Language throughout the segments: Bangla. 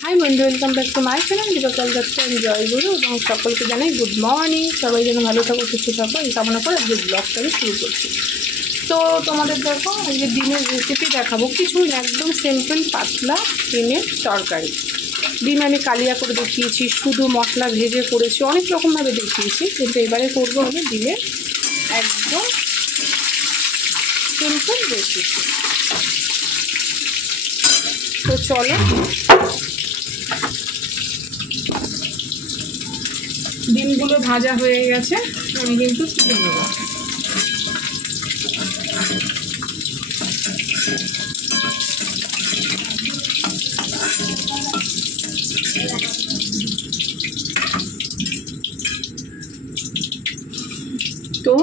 হাই বন্ধু, welcome back to my channel Deepak Dutta জয় গুরু। এবং সকলকে জানাই গুড মর্নিং। সবাই যেন ভালো থাকো, সুস্থ থাকো এই কামনা করে আজকে ব্লগটা আমি শুরু করছি। তো তোমাদের দেখো আজকে ডিমের রেসিপি দেখাবো। কিছুই না, একদম সিম্পল পাতলা ডিমের তরকারি। ডিম আমি কালিয়া করে দেখিয়েছি, শুধু মশলা ভেজে করেছি, অনেক রকমভাবে দেখিয়েছি, কিন্তু এবারে করবো আমি ডিমের একদম সিম্পল রেসিপি। তো চলো, ডিমগুলো ভাজা হয়ে গেছে, আমি কিন্তু তুলে নেব। তো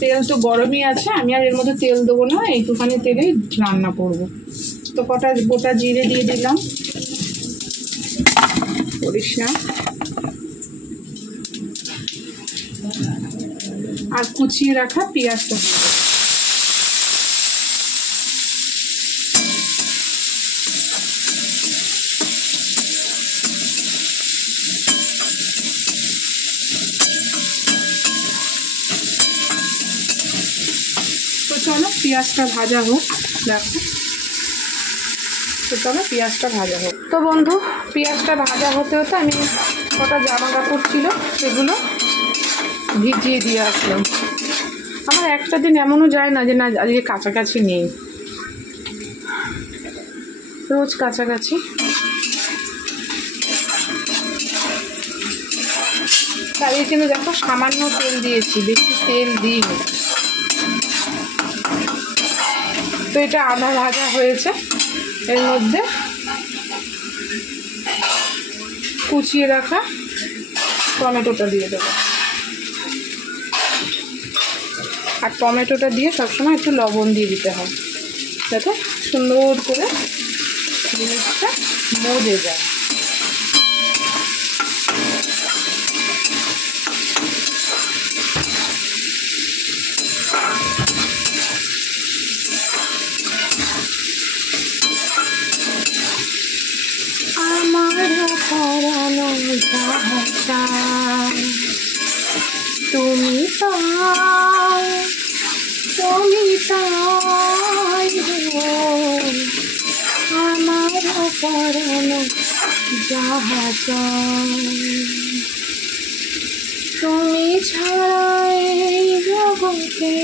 তেল তো গরমই আছে, আমি আর এর মধ্যে তেল দেবো না, একটুখানি তেলেই রান্না করব। তো কটা গোটা জিরে দিয়ে দিলাম, করিস না, আর কুচিয়ে রাখা পেঁয়াজটা দিয়ে দেবো। তো চলো পেঁয়াজটা ভাজা হোক, দেখো। তো চলো পেঁয়াজটা ভাজা হোক। তো বন্ধু, পেঁয়াজটা ভাজা হতে হতে আমি কটা জামা কাপড় ছিল সেগুলো ভিজিয়ে দিয়ে আসলাম। আমার একটা দিন এমনও যায় না যে না আজকে কাছাকাছি নেই, রোজ কাছাকাছি। তাই কিন্তু দেখো সামান্য তেল দিয়েছি, বেশি তেল দিইনি। তো এটা আধা ভাজা হয়েছে, এর মধ্যে কুচিয়ে রাখা টমেটোটা দিয়ে দেবো। আর টমেটোটা দিয়ে সবসময় একটু লবণ দিয়ে দিতে হয়, যাতে সুন্দর করে জিনিসটা মজে যায়। আমার পরানো ভাষা তুমি তাই, তুমি তাই গো, আমার পরানো যাহা, তুমি ছাড়াই জগতে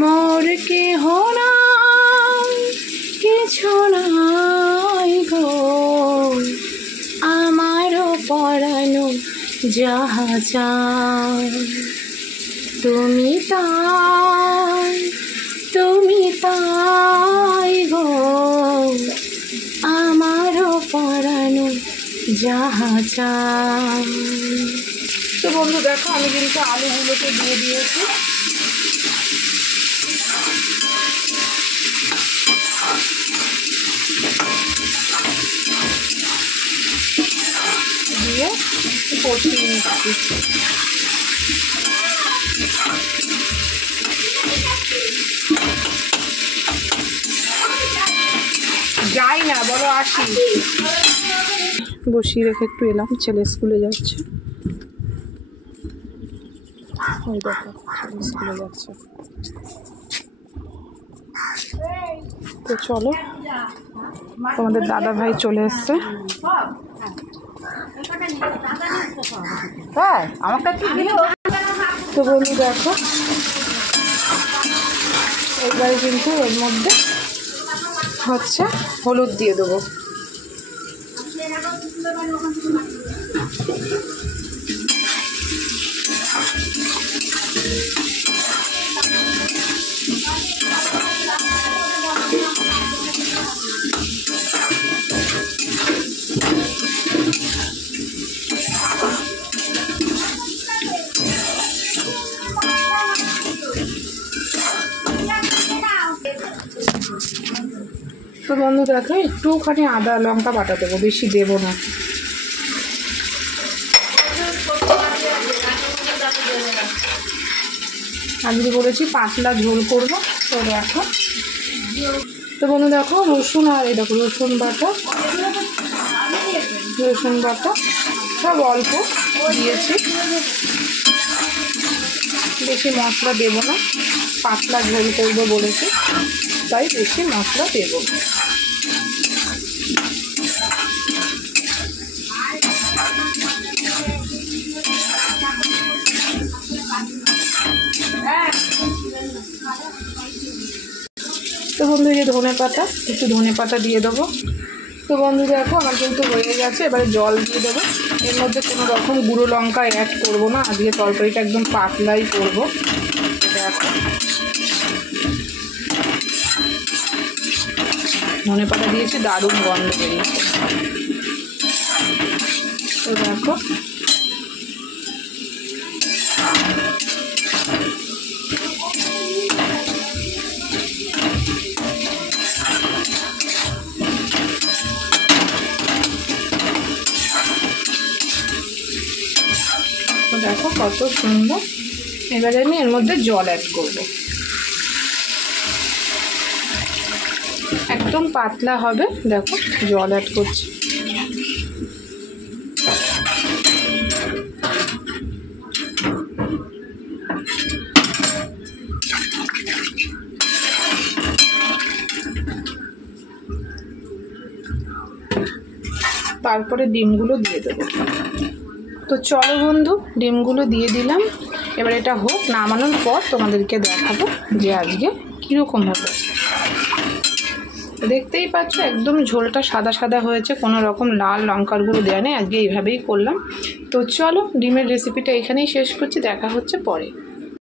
মোর কেহ নাই, কিছু নাই গো, আমার পরানো যাহা চাই, তুমি তাই, তুমি তাই গো, আমার পরানো যাহা চাই। তো বন্ধু দেখো আমি কিন্তু আলুগুলোকে দিয়ে দিয়েছি। দিয়ে কষিয়ে নিচ্ছি। যাই না, বলো আসি। বসিয়ে রেখে একটু এলাম, ছেলে স্কুলে যাচ্ছে। ওই দেখো ছেলে স্কুলে যাচ্ছে। তো চলো, তোমাদের দাদা ভাই চলে এসছে। তো বন্ধু দেখো এবার কিন্তু এর মধ্যে হচ্ছে হলুদ দিয়ে দেবো। তো বন্ধু দেখো একটুখানি আদা লঙ্কা বাটা দেবো, বেশি দেবো না। আজকে বলেছি পাতলা ঝোল করব, তো দেখো, তো বন্ধু দেখো রসুন আর এই দেখো রসুন বাটা সব অল্প দিয়েছি, বেশি মশলা দেবো না, পাতলা ঝোল করবো বলেছি তাই বেশি মশলা দেবো। তো বন্ধু যে ধনে পাতা, একটু ধনে পাতা দিয়ে দেবো। তো বন্ধু দেখো আমার কিন্তু হয়ে গেছে, এবারে জল দিয়ে দেবো। এর মধ্যে কোনো রকম গুঁড়ো লঙ্কা অ্যাড করবো না, আজকে তরকারিটা একদম পাতলাই করবো। দেখো ধনে পাতা দিয়েছি, দারুণ গন্ধ বেরিয়েছে। তো দেখো দেখো কত সুন্দর। এবারে আমি এর মধ্যে জল অ্যাড করবো, একদম পাতলা হবে। দেখো জল অ্যাড করছি। তারপরে ডিমগুলো দিয়ে দেবো। তো চলো বন্ধু ডিমগুলো দিয়ে দিলাম, এবার এটা হোক, নামানোর পর তোমাদেরকে দেখাবো যে আজকে কীরকম হবে। দেখতেই পাচ্ছ একদম ঝোলটা সাদা সাদা হয়েছে, কোনো রকম লাল লঙ্কার গুঁড়ো দেওয়া নেই, আজকে এইভাবেই করলাম। তো চলো ডিমের রেসিপিটা এখানেই শেষ করছি, দেখা হচ্ছে পরে।